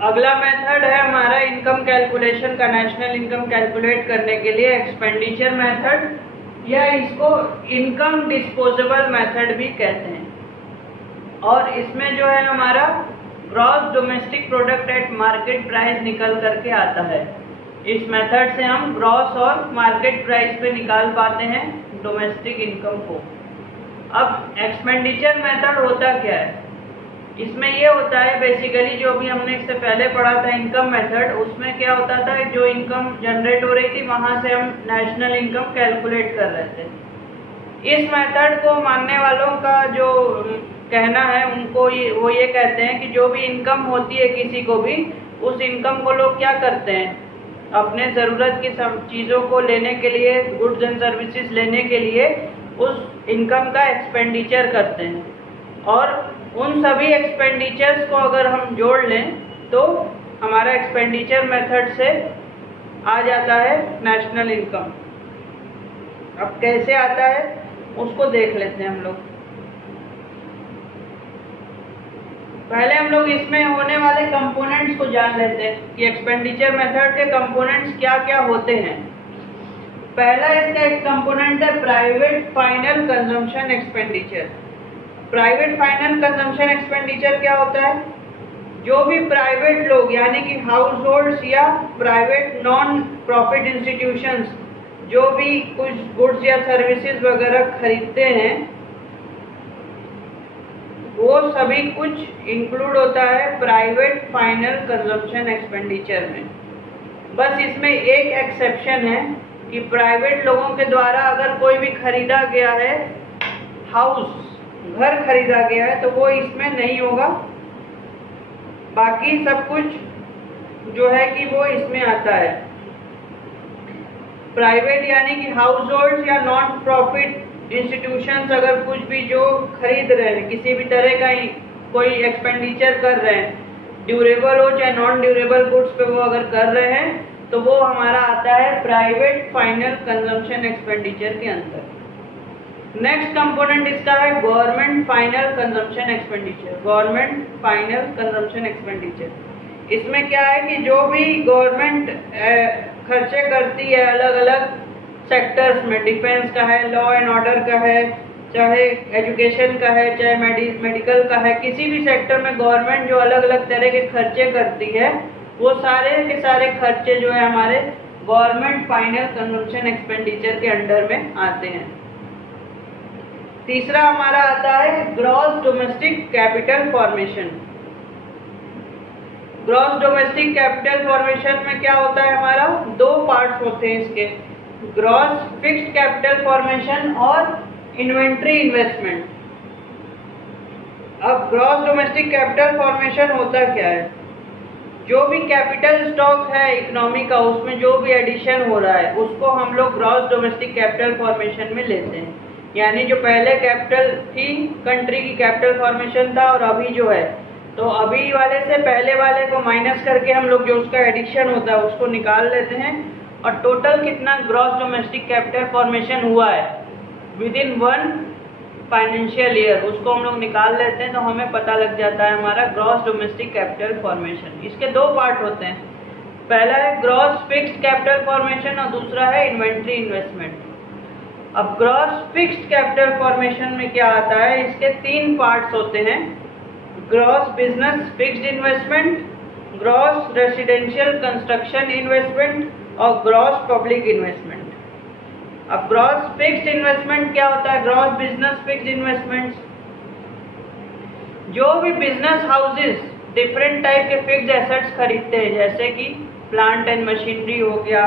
अगला मेथड है हमारा इनकम कैलकुलेशन का, नेशनल इनकम कैलकुलेट करने के लिए एक्सपेंडिचर मेथड, या इसको इनकम डिस्पोजेबल मेथड भी कहते हैं। और इसमें जो है हमारा gross domestic product at market price निकल करके आता है। इस मेथड से हम ग्रॉस और मार्केट प्राइस पे निकाल पाते हैं डोमेस्टिक इनकम को। अब एक्सपेंडिचर मेथड होता क्या है? इसमें ये होता है बेसिकली जो भी हमने इससे पहले पढ़ा था इनकम मेथड, उसमें क्या होता था, जो इनकम जनरेट हो रही थी वहां से हम नेशनल इनकम कैलकुलेट कर रहे थे। इस मेथड को मानने वालों का जो कहना है उनको वो ये कहते हैं कि जो भी इनकम होती है किसी को भी, उस इनकम को लोग क्या करते हैं, अपने ज़रूरत की सब चीज़ों को लेने के लिए, गुड्स एंड सर्विसेज लेने के लिए उस इनकम का एक्सपेंडिचर करते हैं। और उन सभी एक्सपेंडिचर्स को अगर हम जोड़ लें तो हमारा एक्सपेंडिचर मेथड से आ जाता है नेशनल इनकम। अब कैसे आता है उसको देख लेते हैं हम लोग। पहले हम लोग इसमें होने वाले कंपोनेंट्स को जान लेते हैं कि एक्सपेंडिचर मेथड के कंपोनेंट्स क्या क्या होते हैं। पहला इसका एक कंपोनेंट है private final consumption expenditure. Private final consumption expenditure क्या होता है? जो भी प्राइवेट लोग यानी कि हाउस होल्ड्स या प्राइवेट नॉन प्रॉफिट इंस्टीट्यूशंस जो भी कुछ गुड्स या सर्विसेज वगैरह खरीदते हैं, वो सभी कुछ इंक्लूड होता है प्राइवेट फाइनल कंजम्पशन एक्सपेंडिचर में। बस इसमें एक एक्सेप्शन है कि प्राइवेट लोगों के द्वारा अगर कोई भी खरीदा गया है, हाउस घर खरीदा गया है, तो वो इसमें नहीं होगा। बाकी सब कुछ जो है कि वो इसमें आता है। प्राइवेट यानी कि हाउस होल्ड्स या नॉन प्रॉफिट इंस्टीट्यूशंस अगर कुछ भी जो खरीद रहे हैं, किसी भी तरह का कोई एक्सपेंडिचर कर रहे हैं, ड्यूरेबल हो चाहे नॉन ड्यूरेबल गुड्स पे वो अगर कर रहे हैं, तो वो हमारा आता है प्राइवेट फाइनल कंजम्पशन एक्सपेंडिचर के अंदर। नेक्स्ट कंपोनेंट इसका है government final consumption expenditure. Government final consumption expenditure इसमें क्या है कि जो भी गवर्नमेंट खर्चे करती है अलग अलग सेक्टर्स में, डिफेंस का है, लॉ एंड ऑर्डर का है, चाहे एजुकेशन का है, चाहे मेडिकल का है, किसी भी सेक्टर में गवर्नमेंट जो अलग अलग तरह के खर्चे करती है, वो सारे के सारे खर्चे जो है हमारे गवर्नमेंट फाइनल कंजम्पशन एक्सपेंडिचर के अंडर में आते हैं। तीसरा हमारा आता है gross domestic capital formation. Gross domestic capital formation में क्या होता है, हमारा दो पार्ट्स होते हैं इसके, ग्रॉस फिक्स्ड कैपिटल फॉर्मेशन और इन्वेंट्री इन्वेस्टमेंट। अब ग्रॉस डोमेस्टिक कैपिटल फॉर्मेशन होता क्या है? जो भी कैपिटल स्टॉक है इकोनॉमी का, उसमें जो भी एडिशन हो रहा है उसको हम लोग ग्रॉस डोमेस्टिक कैपिटल फॉर्मेशन में लेते हैं। यानी जो पहले कैपिटल थी, कंट्री की कैपिटल फॉर्मेशन था, और अभी जो है, तो अभी वाले से पहले वाले को माइनस करके हम लोग जो उसका एडिशन होता है उसको निकाल लेते हैं, और टोटल कितना ग्रॉस डोमेस्टिक कैपिटल फॉर्मेशन हुआ है विद इन 1 फाइनेंशियल ईयर, उसको हम लोग निकाल लेते हैं, तो हमें पता लग जाता है हमारा ग्रॉस डोमेस्टिक कैपिटल फॉर्मेशन। इसके दो पार्ट होते हैं, पहला है ग्रॉस फिक्स्ड कैपिटल फॉर्मेशन और दूसरा है इन्वेंट्री इन्वेस्टमेंट। अब ग्रॉस फिक्स्ड कैपिटल फॉर्मेशन में क्या आता है, इसके 3 पार्ट्स होते हैं, gross business fixed investment, gross residential construction investment और ग्रॉस पब्लिक इन्वेस्टमेंट। अब ग्रॉस फिक्स्ड इन्वेस्टमेंट क्या होता है? ग्रॉस बिजनेस फिक्स्ड इन्वेस्टमेंट, जो भी बिजनेस हाउसेस डिफरेंट टाइप के फिक्स्ड एसेट्स खरीदते हैं, जैसे कि प्लांट एंड मशीनरी हो गया,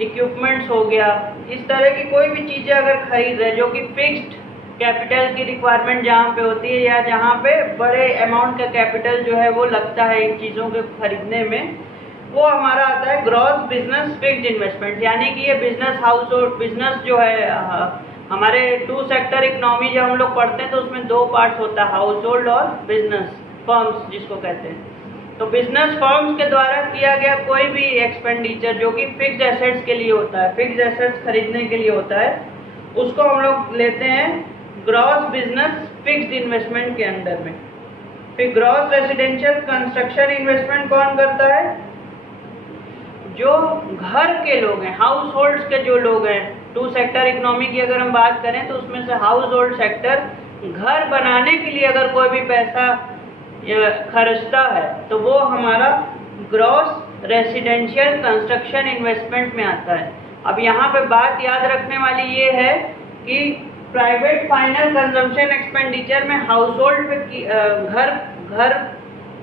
इक्विपमेंट्स हो गया, इस तरह की कोई भी चीज़ें अगर खरीद रहे जो कि फिक्स्ड कैपिटल की रिक्वायरमेंट जहाँ पे होती है, या जहाँ पे बड़े अमाउंट का कैपिटल जो है वो लगता है इन चीज़ों के खरीदने में, वो हमारा आता है ग्रॉस बिजनेस फिक्स्ड इन्वेस्टमेंट। यानी कि ये बिजनेस हाउस और बिजनेस जो है, हमारे 2 सेक्टर इकोनॉमी जब हम लोग पढ़ते हैं तो उसमें 2 पार्ट्स होता है, हाउस होल्ड और बिजनेस फर्म्स जिसको कहते हैं। तो बिजनेस फर्म्स के द्वारा किया गया कोई भी एक्सपेंडिचर जो कि फिक्स्ड एसेट्स के लिए होता है, फिक्स्ड एसेट्स खरीदने के लिए होता है, उसको हम लोग लेते हैं ग्रॉस बिजनेस फिक्स्ड इन्वेस्टमेंट के अंडर में। फिर ग्रॉस रेसिडेंशियल कंस्ट्रक्शन इन्वेस्टमेंट कौन करता है? जो घर के लोग हैं, हाउस होल्ड्स के जो लोग हैं, टू सेक्टर इकोनॉमी की अगर हम बात करें तो उसमें से हाउस होल्ड सेक्टर घर बनाने के लिए अगर कोई भी पैसा खर्चता है तो वो हमारा ग्रॉस रेसिडेंशियल कंस्ट्रक्शन इन्वेस्टमेंट में आता है। अब यहाँ पे बात याद रखने वाली ये है कि प्राइवेट फाइनल कंजम्पशन एक्सपेंडिचर में हाउस होल्ड पे घर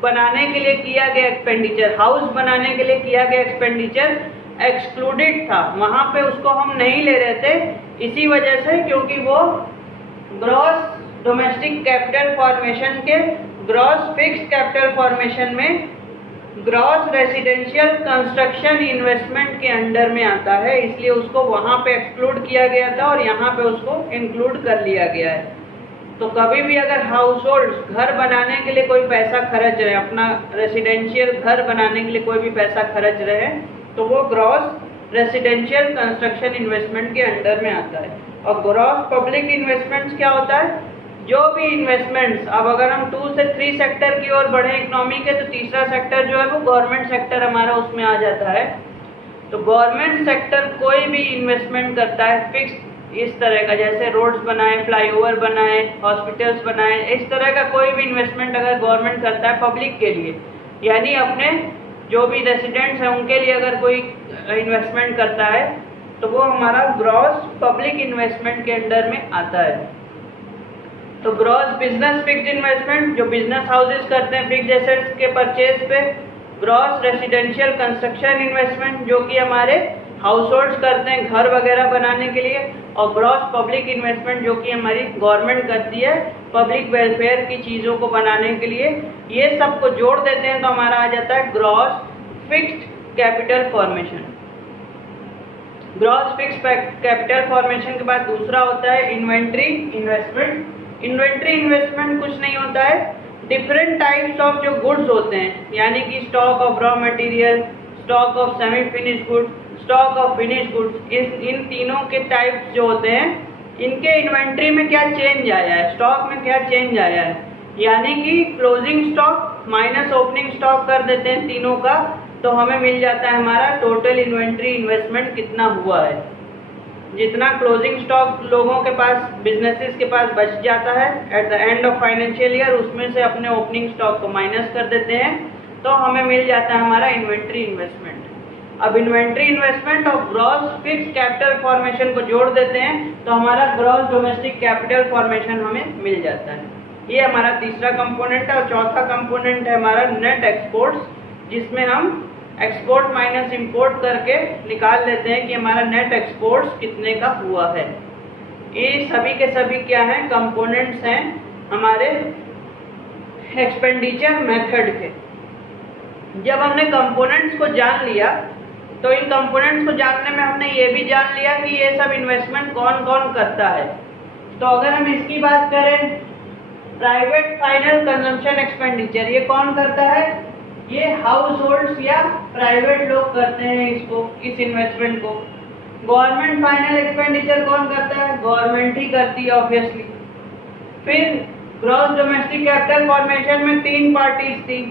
बनाने के लिए किया गया एक्सपेंडिचर, हाउस बनाने के लिए किया गया एक्सपेंडिचर एक्सक्लूडेड था, वहाँ पे उसको हम नहीं ले रहे थे इसी वजह से क्योंकि वो ग्रॉस डोमेस्टिक कैपिटल फॉर्मेशन के ग्रॉस फिक्स्ड कैपिटल फॉर्मेशन में ग्रॉस रेसिडेंशियल कंस्ट्रक्शन इन्वेस्टमेंट के अंडर में आता है, इसलिए उसको वहाँ पे एक्सक्लूड किया गया था और यहाँ पे उसको इंक्लूड कर लिया गया है। तो कभी भी अगर हाउस होल्ड घर बनाने के लिए कोई पैसा खर्च रहे, अपना रेसिडेंशियल घर बनाने के लिए कोई भी पैसा खर्च रहे तो वो ग्रॉस रेसिडेंशियल कंस्ट्रक्शन इन्वेस्टमेंट के अंडर में आता है। और ग्रॉस पब्लिक इन्वेस्टमेंट्स क्या होता है? जो भी इन्वेस्टमेंट्स, अब अगर हम 2 से 3 सेक्टर की ओर बढ़े इकोनॉमी के तो तीसरा सेक्टर जो है वो गवर्नमेंट सेक्टर हमारा उसमें आ जाता है। तो गवर्नमेंट सेक्टर कोई भी इन्वेस्टमेंट करता है फिक्स इस तरह का, जैसे रोड्स बनाए, फ्लाईओवर बनाए, हॉस्पिटल्स बनाए, इस तरह का कोई भी इन्वेस्टमेंट अगर गवर्नमेंट करता है पब्लिक के लिए, यानी अपने जो भी रेसिडेंट्स हैं उनके लिए अगर कोई इन्वेस्टमेंट करता है तो वो हमारा ग्रॉस पब्लिक इन्वेस्टमेंट के अंडर में आता है। तो ग्रॉस बिजनेस फिक्स्ड इन्वेस्टमेंट जो बिजनेस हाउसेस करते हैं फिक्स्ड एसेट्स के परचेज पे, ग्रॉस रेसिडेंशियल कंस्ट्रक्शन इन्वेस्टमेंट जो कि हमारे हाउस होल्ड्स करते हैं घर वगैरह बनाने के लिए, और ग्रॉस पब्लिक इन्वेस्टमेंट जो कि हमारी गवर्नमेंट करती है पब्लिक वेलफेयर की चीज़ों को बनाने के लिए। ये सब को जोड़ देते हैं तो हमारा आ जाता है gross fixed capital formation. Gross fixed capital formation के बाद दूसरा होता है इन्वेंट्री इन्वेस्टमेंट। इन्वेंट्री इन्वेस्टमेंट कुछ नहीं होता है, डिफरेंट टाइप्स ऑफ जो गुड्स होते हैं, यानी कि stock of raw material, stock of semi finish goods, stock of finish goods, इन तीनों के टाइप्स जो होते हैं इनके इन्वेंट्री में क्या चेंज आया है, स्टॉक में क्या चेंज आया है, यानी कि closing stock minus opening stock कर देते हैं तीनों का, तो हमें मिल जाता है हमारा टोटल इन्वेंट्री इन्वेस्टमेंट कितना हुआ है। जितना क्लोजिंग स्टॉक लोगों के पास, बिजनेसेस के पास बच जाता है at the end of financial year, उसमें से अपने ओपनिंग स्टॉक को माइनस कर देते हैं तो हमें मिल जाता है हमारा इन्वेंट्री इन्वेस्टमेंट। अब इन्वेंट्री इन्वेस्टमेंट और ग्रॉस फिक्स्ड कैपिटल फॉर्मेशन को जोड़ देते हैं तो हमारा ग्रॉस डोमेस्टिक कैपिटल फॉर्मेशन हमें मिल जाता है। ये हमारा तीसरा कंपोनेंट है। और चौथा कंपोनेंट है हमारा नेट एक्सपोर्ट्स, जिसमें हम एक्सपोर्ट माइनस इंपोर्ट करके निकाल लेते हैं कि हमारा नेट एक्सपोर्ट्स कितने का हुआ है। ये सभी के सभी क्या हैं? कंपोनेंट्स हैं हमारे एक्सपेंडिचर मेथड के। जब हमने कंपोनेंट्स को जान लिया तो इन कंपोनेंट्स को जानने में हमने ये भी जान लिया कि ये सब इन्वेस्टमेंट कौन कौन करता है। तो अगर हम इसकी बात करें, प्राइवेट फाइनल कंजम्पशन एक्सपेंडिचर ये कौन करता है? ये हाउस होल्ड्स या प्राइवेट लोग करते हैं इसको, इस इन्वेस्टमेंट को। गवर्नमेंट फाइनल एक्सपेंडिचर कौन करता है? गवर्नमेंट ही करती है ऑब्वियसली। फिर ग्रॉस डोमेस्टिक कैपिटल फॉर्मेशन में 3 पार्टीज थी।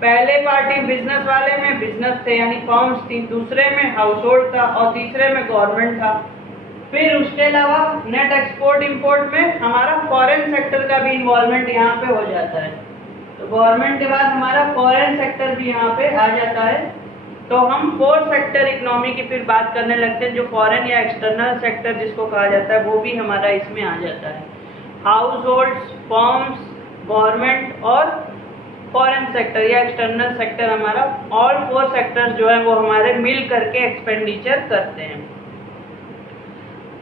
पहले पार्टी बिजनेस वाले में बिजनेस थे यानी फर्म्स थी, दूसरे में हाउस होल्ड था और तीसरे में गवर्नमेंट था। फिर उसके अलावा नेट एक्सपोर्ट इंपोर्ट में हमारा फॉरेन सेक्टर का भी इन्वॉल्वमेंट यहाँ पे हो जाता है। तो गवर्नमेंट के बाद हमारा फॉरेन सेक्टर भी यहाँ पे आ जाता है। तो हम 4 सेक्टर इकोनॉमी की फिर बात करने लगते हैं, जो फॉरेन या एक्सटर्नल सेक्टर जिसको कहा जाता है वो भी हमारा इसमें आ जाता है। हाउस होल्ड्स, फर्म्स, गवर्नमेंट और फॉरेन सेक्टर या एक्सटर्नल सेक्टर, हमारा ऑल 4 सेक्टर्स जो है वो हमारे मिल करके एक्सपेंडिचर करते हैं।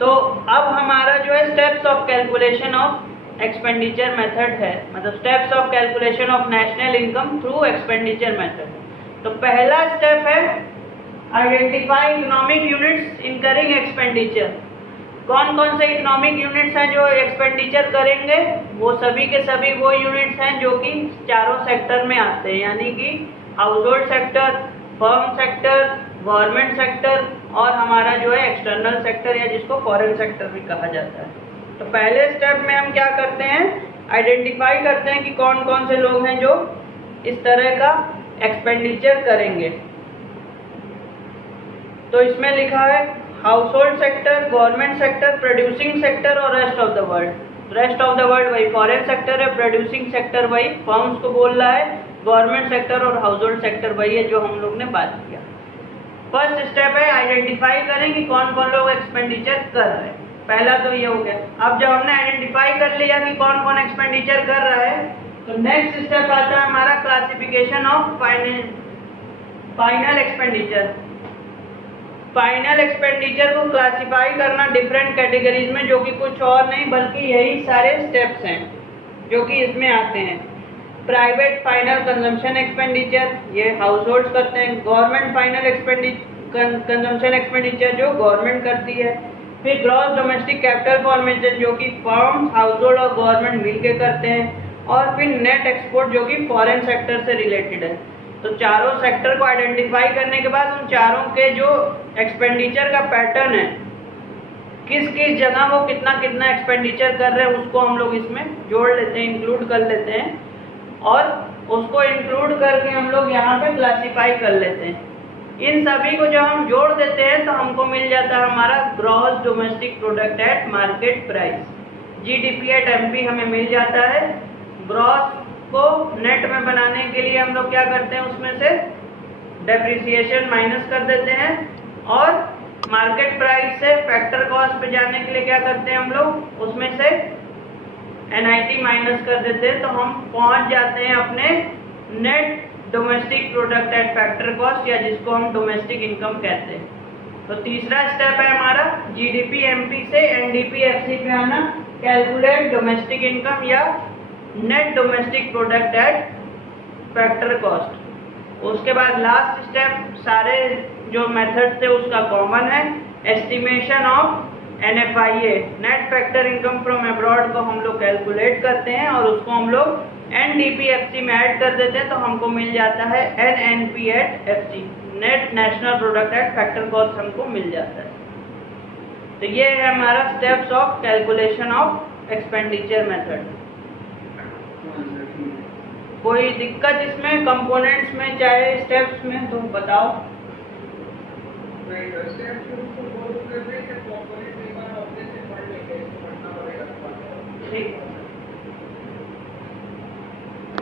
तो अब हमारा जो है steps of calculation of expenditure method है, मतलब steps of calculation of national income through expenditure method. तो पहला स्टेप है identify economic units incurring expenditure. कौन कौन से इकोनॉमिक यूनिट्स हैं जो एक्सपेंडिचर करेंगे? वो सभी के सभी वो यूनिट्स हैं जो कि चारों सेक्टर में आते हैं, यानी कि house hold sector, firm sector, government sector और हमारा जो है एक्सटर्नल सेक्टर या जिसको फॉरेन सेक्टर भी कहा जाता है। तो पहले स्टेप में हम क्या करते हैं आइडेंटिफाई करते हैं कि कौन कौन से लोग हैं जो इस तरह का एक्सपेंडिचर करेंगे। तो इसमें लिखा है household sector, government sector, producing sector और rest of the world. Rest of the world वही फॉरेन सेक्टर है, प्रोड्यूसिंग सेक्टर वही फर्म्स को बोल रहा है, गवर्नमेंट सेक्टर और हाउस होल्ड सेक्टर वही है जो हम लोग ने बात किया। फर्स्ट स्टेप है आइडेंटिफाई करें कि कौन कौन लोग एक्सपेंडिचर कर रहे हैं। पहला तो ये हो गया। अब जब हमने आइडेंटिफाई कर लिया कि कौन कौन एक्सपेंडिचर कर रहा है, तो नेक्स्ट स्टेप आता है हमारा classification of final expenditure. Final expenditure को क्लासिफाई करना डिफरेंट कैटेगरीज में, जो कि कुछ और नहीं बल्कि यही सारे स्टेप्स हैं जो कि इसमें आते हैं। प्राइवेट फाइनल कंजम्पशन एक्सपेंडिचर, ये हाउस होल्ड करते हैं। गवर्नमेंट फाइनल कंजम्पशन एक्सपेंडिचर जो गवर्नमेंट करती है। फिर ग्रॉस डोमेस्टिक कैपिटल फॉर्मेशन जो कि फर्म, हाउस होल्ड और गवर्नमेंट मिलके करते हैं। और फिर नेट एक्सपोर्ट जो कि फॉरेन सेक्टर से रिलेटेड है। तो चारों सेक्टर को आइडेंटिफाई करने के बाद उन चारों के जो एक्सपेंडिचर का पैटर्न है, किस किस जगह वो कितना कितना एक्सपेंडिचर कर रहे हैं, उसको हम लोग इसमें जोड़ लेते हैं, इंक्लूड कर लेते हैं। और उसको इंक्लूड करके हम लोग यहाँ पे क्लासिफाई कर लेते हैं। इन सभी को जब हम जोड़ देते हैं तो हमको मिल जाता है हमारा gross domestic product at market price, GDP at MP हमें मिल जाता है। ग्रॉस को नेट में बनाने के लिए हम लोग क्या करते हैं, उसमें से डेप्रिसिएशन माइनस कर देते हैं। और मार्केट प्राइस से फैक्टर कॉस्ट पे जाने के लिए क्या करते हैं हम लोग, उसमें से NIT माइनस कर देते हैं। तो हम पहुंच जाते हैं अपने net domestic product at factor cost, या जिसको हम डोमेस्टिक इनकम कहते हैं। तो तीसरा स्टेप है हमारा GDP MP से NDP FC पे आना, कैलकुलेट डोमेस्टिक इनकम या net domestic product at factor cost. उसके बाद लास्ट स्टेप सारे जो मेथड थे उसका कॉमन है, estimation of NFIA, net factor income from abroad को हम लोग कैलकुलेट करते हैं और उसको हम लोग NDP FC में ऐड कर देते हैं। तो हमको मिल जाता है NNP at FC, net national product at factor cost हमको मिल जाता है। तो ये है हमारा steps of calculation of expenditure method. कोई दिक्कत इसमें कंपोनेंट्स में चाहे स्टेप्स में तो बताओ। ठीक।